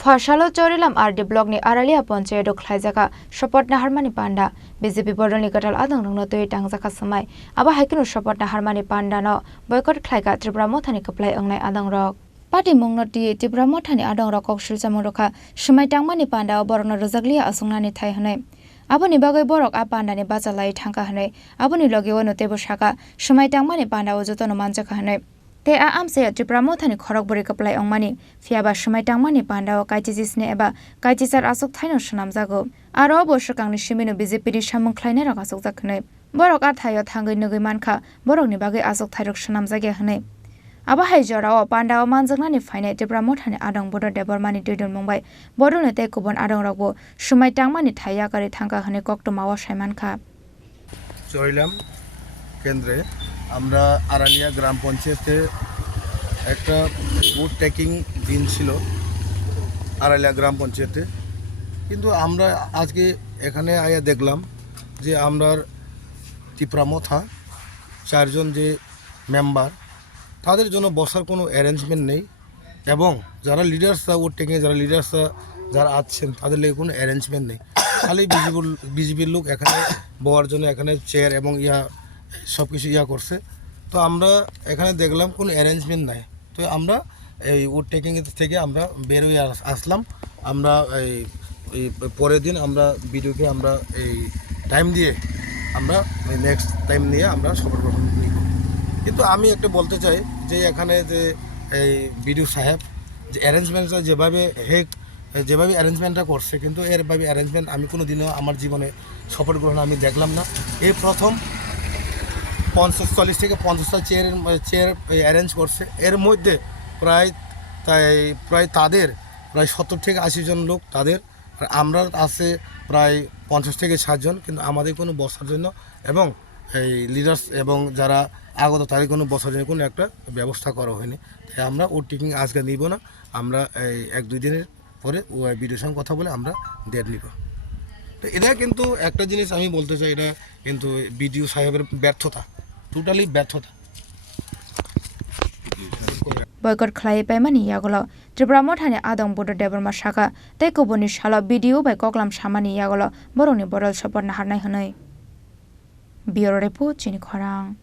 Fashalo Charilam RD blog ni Aralia Panchayato Khlaikha Sapath Naharmani Panda BJP Bodolni Katal Adang Rangno Toi Tangjaka Samai Aba Haikinu Sapath Naharmani Panda no Boycott Khlaikha Tripura Motha ni kaplai angnai Adang Rok Party Mongno Ti Tipra Motha ni Adang Rok Kokshil Jamoroka Shumai Tangmani Panda Borokno Rozaglia Asungna ni Thai Hanai Aboni bagai borok a Panda ni bachalai thangka hanai Aboni logi wono tebo shaka Shumai Tangmani Panda ojotono manjaka hanai Te a amse Tripura Motha ni khorok bori kaplai ongmani fiaba shumai tangmani Panda o kaichisne eba kaichisar asuk thaino shnamjago aro boshokangni shimino BJP ri samung khlainai rok asuk jakhnai borok a thayo thangai nugui mankha borok ni bagai asuk thairok shnamjage hanai aba hai jorao Panda o manjaknani phainai Tripura Motha ni adong bodo debormani duidon mongbai bodone te kubon adong rokbo shumai tangmani thaiya kari thangka hanai koktomawa saimankha Charilam কেন্দ্রে আমরা আরালিয়া গ্রাম পঞ্চায়েতে একটা booth taking দিন ছিল আরালিয়া গ্রাম পঞ্চায়েতে কিন্তু আমরা আজকে এখানে আয়া দেখলাম যে আমরা টিপ্রা মথা চারজন যে মেম্বার তাদের জন্য বসার কোনো অ্যারেঞ্জমেন্ট নেই এবং যারা লিডার্সরা বুথ টেকিং যারা লিডার্সরা যারা আছেন তাদের লেগে কোনো অ্যারেঞ্জমেন্ট নেই খালি বিজেপির লোক এখানে বওয়ার জন্য এখানে চেয়ার এবং সব কিছু করছে তো আমরা এখানে দেখলাম কোনো অ্যারেঞ্জমেন্ট নাই তো আমরা এই উড টেকিং থেকে আমরা বের হয়ে আসলাম আমরা এই পরের দিন আমরা ভিডিওকে আমরা এই টাইম দিয়ে আমরা নেক্সট টাইম নিয়ে আমরা শপথ গ্রহণ নিব কিন্তু আমি একটা বলতে চাই যে এখানে যে এই ভিডিও সাহেব যে অ্যারেঞ্জমেন্টটা যেভাবে অ্যারেঞ্জমেন্টটা করছে কিন্তু এরভাবে অ্যারেঞ্জমেন্ট আমি কোনো দিনও আমার জীবনে শপথ গ্রহণ আমি দেখলাম না এই প্রথম 40 থেকে 50টা চেয়ার অ্যারেঞ্জ করছে এর মধ্যে প্রায় তাদের প্রায় 70 থেকে 80 জন লোক তাদের আর আমরা আছে প্রায় 50 থেকে 60 জন কিন্তু আমাদের কোনো বসার জন্য এবং এই লিডার্স এবং যারা আগত তাদের কোনো বসার জন্য কোনো একটা ব্যবস্থা করা হয়নি তাই আমরা উড টেকিং আজকে নিব না আমরা এই 1-2 দিনের পরে ভিডিওর সঙ্গে কথা বলে আমরা ডেট নিব তো এটা কিন্তু একটা জিনিস আমি বলতে চাই এটা কিন্তু বিডিও সাহেবের ব্যর্থতা টোটালি ব্যর্থতা Boycott Khlaikha mani yagolo Tripura Motha ni adong bodo deborma shaka te kuboni shala video bai koklam shamani yagolo boroni boral Sapath naharnai hanai Bureau Report Chini Khorang